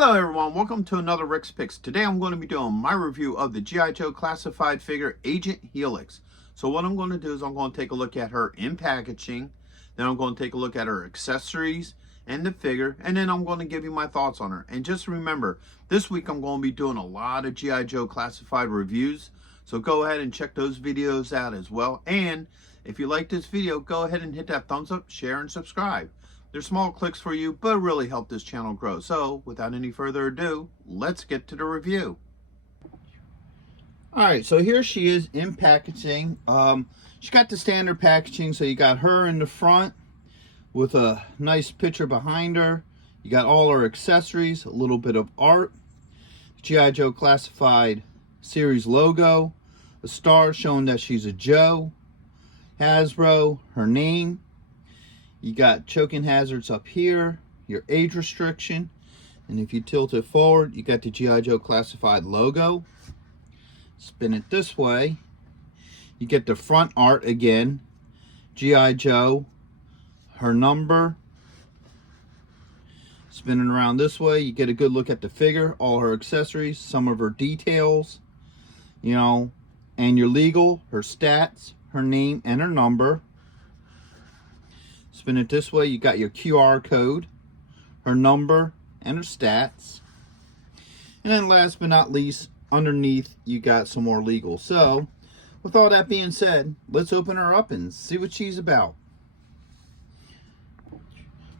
Hello everyone, welcome to another Rick's Picks. Today I'm going to be doing my review of the G.I. Joe classified figure Agent Helix. So what I'm going to do is I'm going to take a look at her in packaging, then I'm going to take a look at her accessories and the figure, and then I'm going to give you my thoughts on her. And just remember, this week I'm going to be doing a lot of G.I. Joe classified reviews, so go ahead and check those videos out as well. And if you like this video, go ahead and hit that thumbs up, share, and subscribe. They're small clicks for you, but really help this channel grow. So, without any further ado, let's get to the review. Alright, so here she is in packaging. She got the standard packaging, so you got her in the front with a nice picture behind her. You got all her accessories, a little bit of art, G.I. Joe Classified Series logo, a star showing that she's a Joe, Hasbro, her name. You got choking hazards up here, your age restriction, and if you tilt it forward, you got the G.I. Joe Classified logo. Spin it this way, you get the front art again, G.I. Joe, her number. Spinning around this way, you get a good look at the figure, all her accessories, some of her details, you know, and your legal, her stats, her name, and her number. Spin it this way, you got your QR code, her number, and her stats. And then last but not least, underneath you got some more legal. So, with all that being said, let's open her up and see what she's about.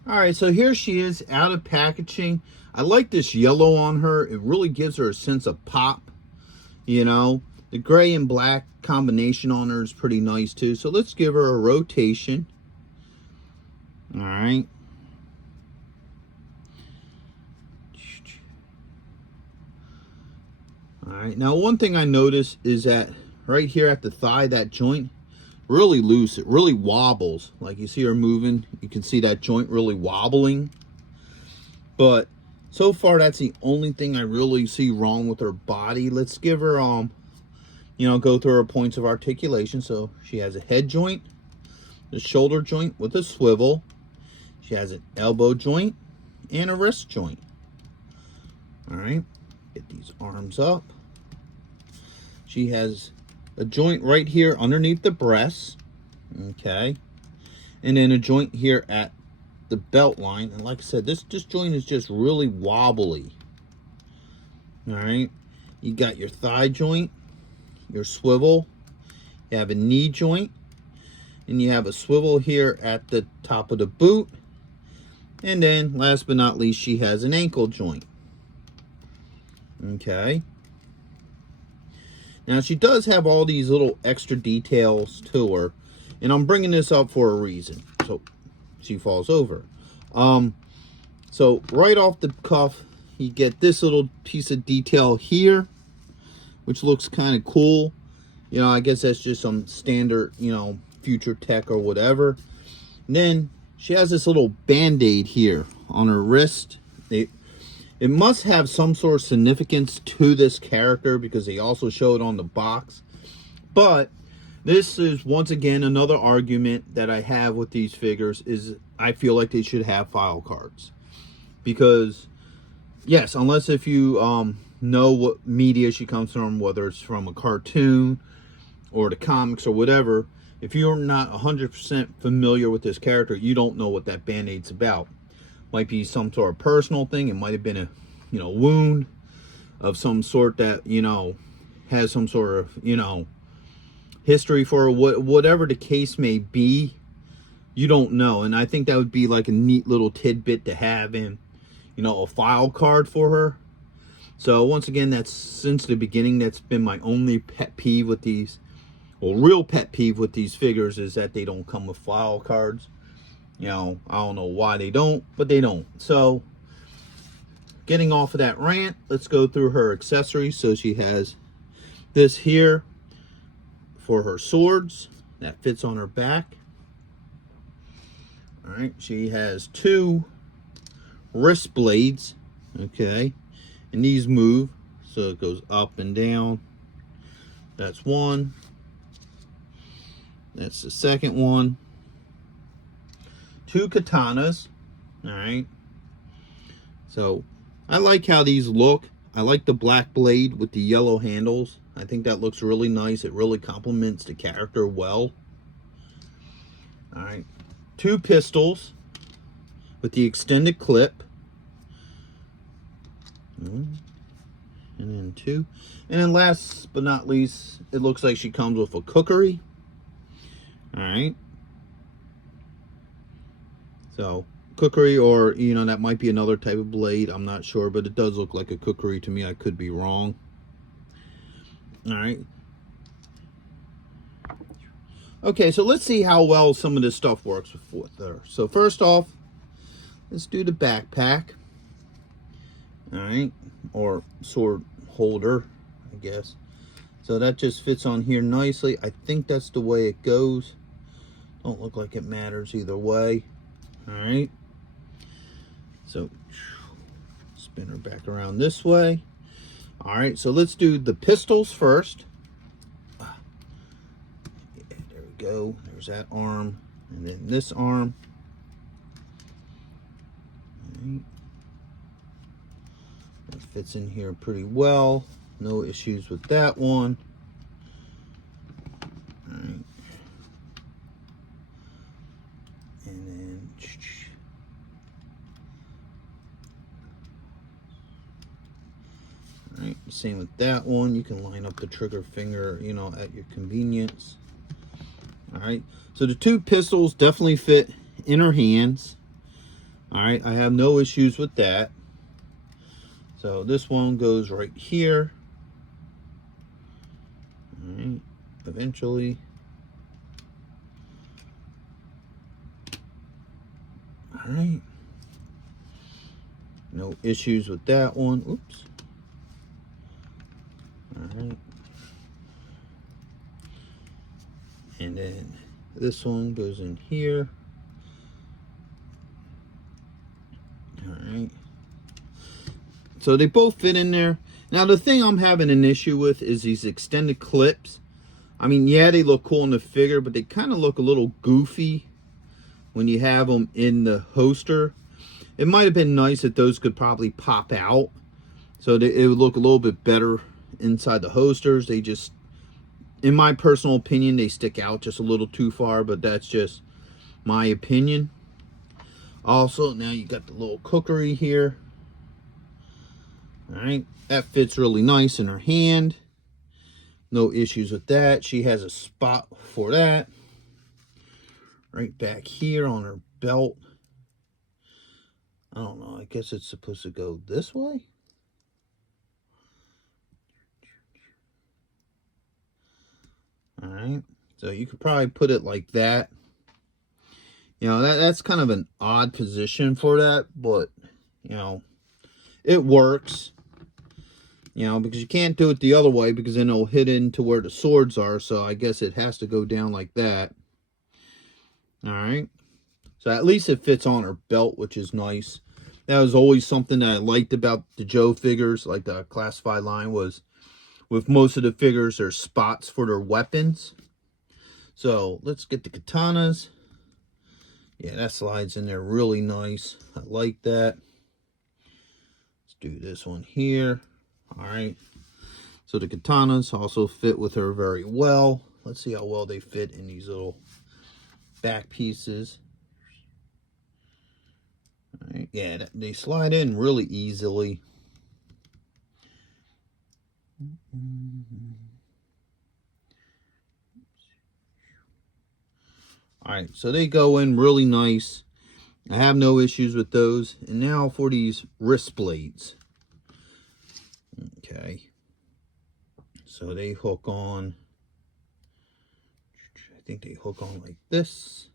Alright, so here she is out of packaging. I like this yellow on her. It really gives her a sense of pop. You know, the gray and black combination on her is pretty nice too. So let's give her a rotation. All right. All right. Now, one thing I noticed is that right here at the thigh, that joint, really loose. It really wobbles. Like you see her moving, you can see that joint really wobbling. But so far, that's the only thing I really see wrong with her body. Let's give her, you know, go through her points of articulation. So she has a head joint, the shoulder joint with a swivel. She has an elbow joint and a wrist joint. All right, get these arms up. She has a joint right here underneath the breast. Okay, and then a joint here at the belt line. And like I said, this joint is just really wobbly. All right, you got your thigh joint, your swivel. You have a knee joint, and you have a swivel here at the top of the boot. And then, last but not least, she has an ankle joint. Okay. Now, she does have all these little extra details to her. And I'm bringing this up for a reason. So, she falls over. So, right off the cuff, you get this little piece of detail here, which looks kind of cool. You know, I guess that's just some standard, you know, future tech or whatever. And then, she has this little band-aid here on her wrist. It must have some sort of significance to this character because they also show it on the box. But this is, once again, another argument that I have with these figures is I feel like they should have file cards. Because, yes, unless if you know what media she comes from, whether it's from a cartoon or the comics or whatever, if you're not 100% familiar with this character, you don't know what that band-aid's about. Might be some sort of personal thing. It might have been a, you know, wound of some sort that, you know, has some sort of, you know, history for whatever the case may be. You don't know. And I think that would be like a neat little tidbit to have in, you know, a file card for her. So once again, that's since the beginning, that's been my only pet peeve with these. Well, real pet peeve with these figures is that they don't come with file cards. You know, I don't know why they don't, but they don't. So, getting off of that rant, let's go through her accessories. So she has this here for her swords. That fits on her back. All right, she has two wrist blades. Okay, and these move. So it goes up and down. That's one. That's the second one. Two katanas. All right. So I like how these look. I like the black blade with the yellow handles. I think that looks really nice. It really complements the character well. All right, 2 pistols with the extended clip. And then 2. And then last but not least, it looks like she comes with a cookery. All right. So, cookery, or, you know, that might be another type of blade. I'm not sure, but it does look like a cookery to me. I could be wrong. All right. Okay, so let's see how well some of this stuff works with her. So first off, let's do the backpack. All right, or sword holder, I guess. So that just fits on here nicely. I think that's the way it goes. Don't look like it matters either way. All right. So spin her back around this way. All right, so let's do the pistols first. There we go. There's that arm, and then this arm. All right. It fits in here pretty well. No issues with that one. All right. And then all right, same with that one. You can line up the trigger finger, you know, at your convenience. All right, so the 2 pistols definitely fit in her hands. All right, I have no issues with that. So this one goes right here. All right, eventually. All right, no issues with that one. Oops. All right. And then this one goes in here. All right. So they both fit in there. Now the thing I'm having an issue with is these extended clips. I mean, yeah, they look cool in the figure, but they kind of look a little goofy when you have them in the holster. It might have been nice if those could probably pop out, so that it would look a little bit better inside the holsters. They just, in my personal opinion, they stick out just a little too far, but that's just my opinion. Also, now you got the little cookery here. All right, that fits really nice in her hand. No issues with that. She has a spot for that right back here on her belt. I don't know, I guess it's supposed to go this way. All right, so you could probably put it like that. You know, that's kind of an odd position for that, but, you know, it works. You know, because you can't do it the other way, because then it'll hit into where the swords are. So I guess it has to go down like that. All right. So at least it fits on her belt, which is nice. That was always something that I liked about the Joe figures, like the classified line, was with most of the figures, there's spots for their weapons. So let's get the katanas. Yeah, that slides in there really nice. I like that. Let's do this one here. All right, so the katanas also fit with her very well. Let's see how well they fit in these little back pieces. All right, yeah, they slide in really easily. All right, so they go in really nice. I have no issues with those. And now for these wrist blades. Okay. So they hook on, I think they hook on like this.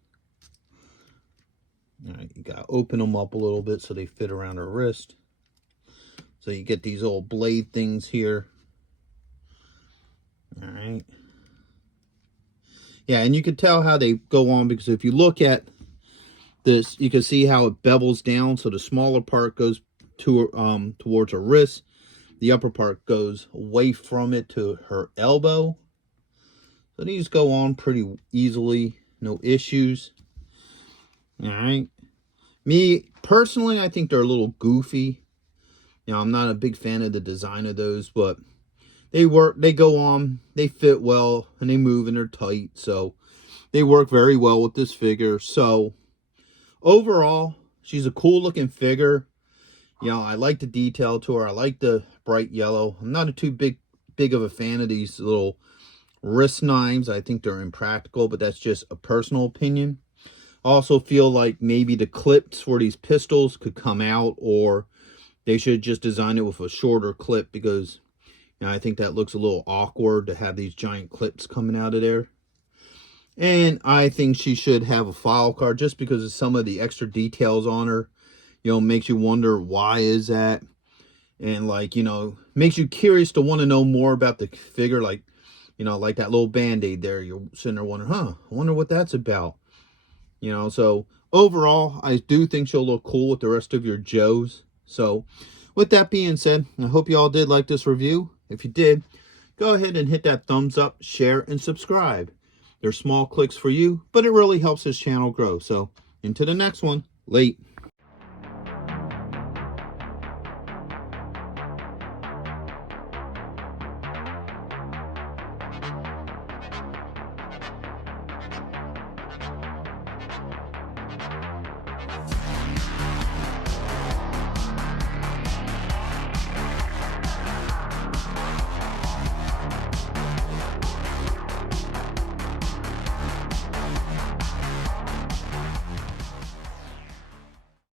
All right, you gotta open them up a little bit so they fit around her wrist. So you get these old blade things here. All right. Yeah, and you can tell how they go on, because if you look at this, you can see how it bevels down. So the smaller part goes to towards her wrist. The upper part goes away from it to her elbow. So these go on pretty easily, no issues. All right. Me, personally, I think they're a little goofy. I'm not a big fan of the design of those, but they work, they go on, they fit well, and they move and they're tight. So they work very well with this figure. So overall, she's a cool looking figure. I like the detail to her. I like the bright yellow. I'm not a too big of a fan of these little wrist knives. I think they're impractical, but that's just a personal opinion. I also feel like maybe the clips for these pistols could come out, or they should just design it with a shorter clip, because I think that looks a little awkward to have these giant clips coming out of there. And I think she should have a file card, just because of some of the extra details on her. Makes you wonder, why is that? And like, makes you curious to want to know more about the figure. Like, like that little band-aid there. You're sitting there wondering, I wonder what that's about. So overall, I do think she'll look cool with the rest of your Joes. So with that being said, I hope you all did like this review. If you did, go ahead and hit that thumbs up, share, and subscribe. They're small clicks for you, but it really helps this channel grow. So into the next one. Late.